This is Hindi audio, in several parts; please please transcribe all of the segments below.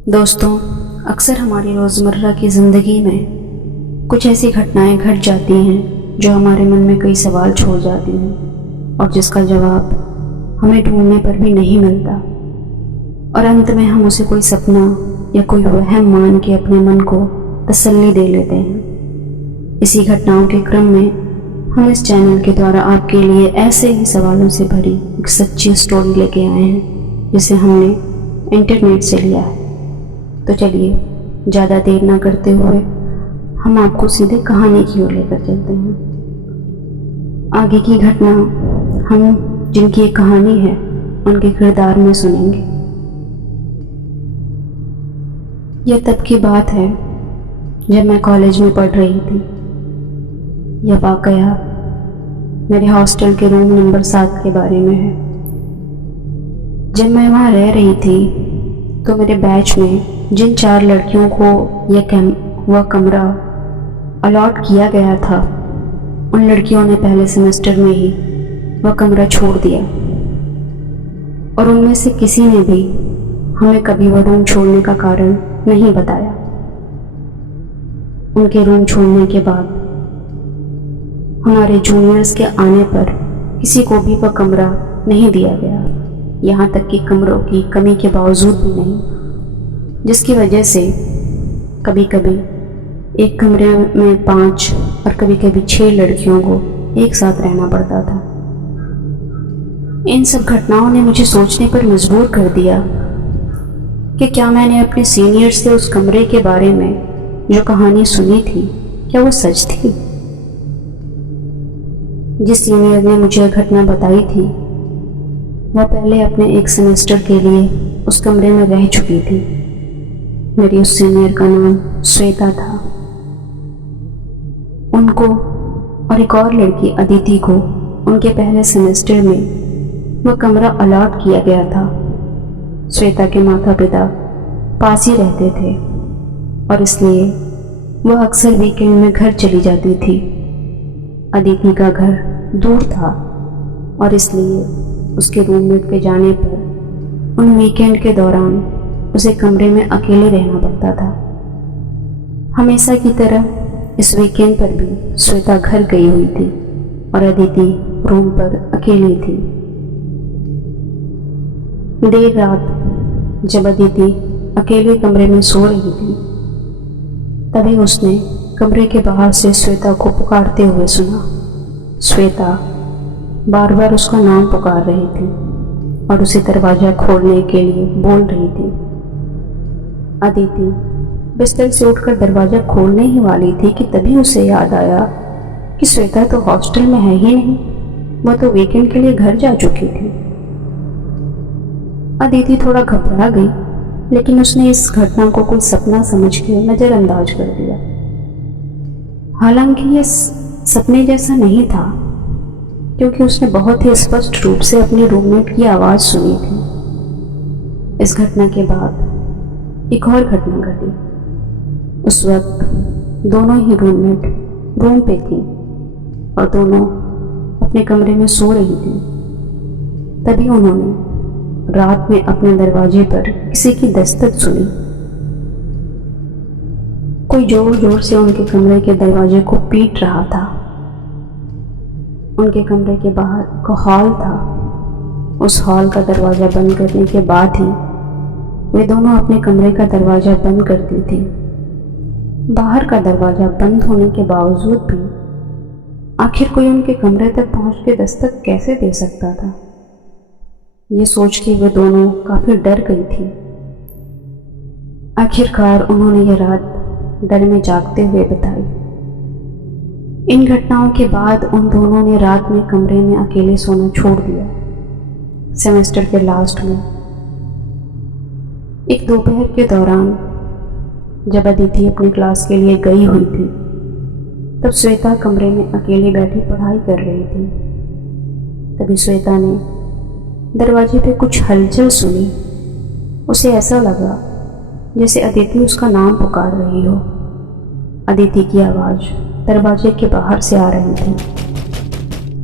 दोस्तों, अक्सर हमारी रोज़मर्रा की ज़िंदगी में कुछ ऐसी घटनाएं घट जाती हैं जो हमारे मन में कई सवाल छोड़ जाती हैं और जिसका जवाब हमें ढूंढने पर भी नहीं मिलता और अंत में हम उसे कोई सपना या कोई वहम मान के अपने मन को तसल्ली दे लेते हैं। इसी घटनाओं के क्रम में हम इस चैनल के द्वारा आपके लिए ऐसे ही सवालों से भरी एक सच्ची स्टोरी लेके आए हैं जिसे हमने इंटरनेट से लिया है। तो चलिए ज़्यादा देर ना करते हुए हम आपको सीधे कहानी की ओर लेकर चलते हैं। आगे की घटना हम जिनकी एक कहानी है उनके किरदार में सुनेंगे। यह तब की बात है जब मैं कॉलेज में पढ़ रही थी। यह वाकया मेरे हॉस्टल के रूम नंबर 7 के बारे में है। जब मैं वहाँ रह रही थी तो मेरे बैच में जिन 4 लड़कियों को वह कमरा अलॉट किया गया था, उन लड़कियों ने पहले सेमेस्टर में ही वह कमरा छोड़ दिया और उनमें से किसी ने भी हमें कभी वह रूम छोड़ने का कारण नहीं बताया। उनके रूम छोड़ने के बाद हमारे जूनियर्स के आने पर किसी को भी वह कमरा नहीं दिया गया, यहाँ तक कि कमरों की कमी के बावजूद भी नहीं, जिसकी वजह से कभी कभी एक कमरे में 5 और कभी कभी 6 लड़कियों को एक साथ रहना पड़ता था। इन सब घटनाओं ने मुझे सोचने पर मजबूर कर दिया कि क्या मैंने अपने सीनियर से उस कमरे के बारे में जो कहानी सुनी थी, क्या वो सच थी। जिस सीनियर ने मुझे घटना बताई थी वह पहले अपने एक सेमेस्टर के लिए उस कमरे में रह चुकी थी। मेरी उस सीनियर का नाम श्वेता था। उनको और एक और लड़की अदिति को उनके पहले सेमेस्टर में वह कमरा अलॉट किया गया था। श्वेता के माता पिता पास ही रहते थे और इसलिए वह अक्सर वीकेंड में घर चली जाती थी। अदिति का घर दूर था और इसलिए उसके रूममेट के जाने पर उन वीकेंड के दौरान उसे कमरे में अकेले रहना पड़ता था। हमेशा की तरह इस वीकेंड पर भी श्वेता घर गई हुई थी और अदिति रूम पर अकेली थी। देर रात जब अदिति अकेले कमरे में सो रही थी तभी उसने कमरे के बाहर से श्वेता को पुकारते हुए सुना। श्वेता बार बार उसका नाम पुकार रही थी और उसे दरवाज़ा खोलने के लिए बोल रही थी। अदिति बिस्तर से उठकर दरवाज़ा खोलने ही वाली थी कि तभी उसे याद आया कि श्वेता तो हॉस्टल में है ही नहीं, वह तो वीकेंड के लिए घर जा चुकी थी। अदिति थोड़ा घबरा गई, लेकिन उसने इस घटना को कोई सपना समझ के नज़रअंदाज कर दिया। हालांकि यह सपने जैसा नहीं था क्योंकि उसने बहुत ही स्पष्ट रूप से अपनी रूममेट की आवाज़ सुनी थी। इस घटना के बाद एक और घटना घटी। उस वक्त दोनों ही रूममेट रूम पे थी और दोनों अपने कमरे में सो रही थी। तभी उन्होंने रात में अपने दरवाजे पर किसी की दस्तक सुनी। कोई जोर जोर से उनके कमरे के दरवाजे को पीट रहा था। उनके कमरे के बाहर का हॉल था। उस हॉल का दरवाज़ा बंद करने के बाद ही वे दोनों अपने कमरे का दरवाज़ा बंद करती थी। बाहर का दरवाज़ा बंद होने के बावजूद भी आखिर कोई उनके कमरे तक पहुंच के दस्तक कैसे दे सकता था, ये सोच के वे दोनों काफ़ी डर गई थी। आखिरकार उन्होंने यह रात डर में जागते हुए बिताई। इन घटनाओं के बाद उन दोनों ने रात में कमरे में अकेले सोना छोड़ दिया। सेमेस्टर के लास्ट में एक दोपहर के दौरान जब अदिति अपनी क्लास के लिए गई हुई थी तब श्वेता कमरे में अकेले बैठी पढ़ाई कर रही थी। तभी श्वेता ने दरवाजे पे कुछ हलचल सुनी। उसे ऐसा लगा जैसे अदिति उसका नाम पुकार रही हो। अदिति की आवाज़ दरवाजे के बाहर से आ रही थी।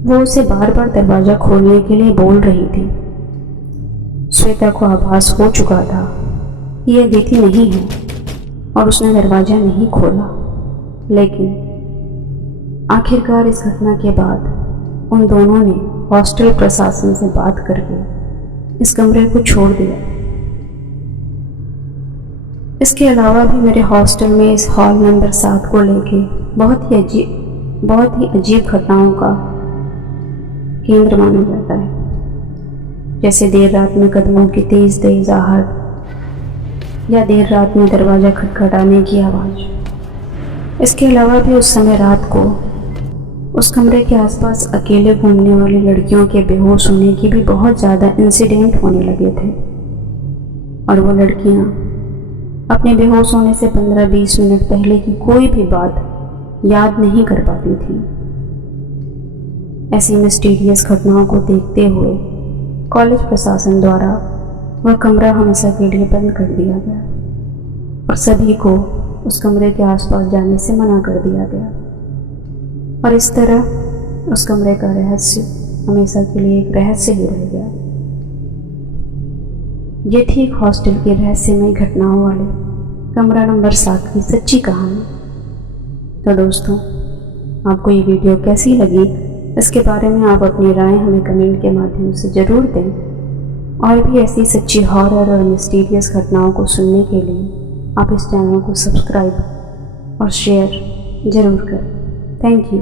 वो उसे बार बार दरवाज़ा खोलने के लिए बोल रही थी। श्वेता को आभास हो चुका था कि यह अदिति नहीं है और उसने दरवाज़ा नहीं खोला, लेकिन आखिरकार इस घटना के बाद उन दोनों ने हॉस्टल प्रशासन से बात करके इस कमरे को छोड़ दिया। इसके अलावा भी मेरे हॉस्टल में इस हॉल नंबर 7 को लेके बहुत ही अजीब घटनाओं का केंद्र माना जाता है, जैसे देर रात में कदमों की तेज तेज आहट या देर रात में दरवाज़ा खटखटाने की आवाज़। इसके अलावा भी उस समय रात को उस कमरे के आसपास अकेले घूमने वाली लड़कियों के बेहोश होने की भी बहुत ज़्यादा इंसिडेंट होने लगे थे, और वो लड़कियाँ अपने बेहोश होने से 15-20 मिनट पहले की कोई भी बात याद नहीं कर पाती थी। ऐसी मिस्टीरियस घटनाओं को देखते हुए कॉलेज प्रशासन द्वारा वह कमरा हमेशा के लिए बंद कर दिया गया और सभी को उस कमरे के आसपास जाने से मना कर दिया गया, और इस तरह उस कमरे का रहस्य हमेशा के लिए एक रहस्य ही रह गया। ये थी एक हॉस्टल की रहस्यमय घटनाओं वाले कमरा नंबर 7 की सच्ची कहानी। तो दोस्तों, आपको ये वीडियो कैसी लगी, इसके बारे में आप अपनी राय हमें कमेंट के माध्यम से ज़रूर दें, और भी ऐसी सच्ची हॉरर और मिस्टीरियस घटनाओं को सुनने के लिए आप इस चैनल को सब्सक्राइब और शेयर ज़रूर करें। Thank you.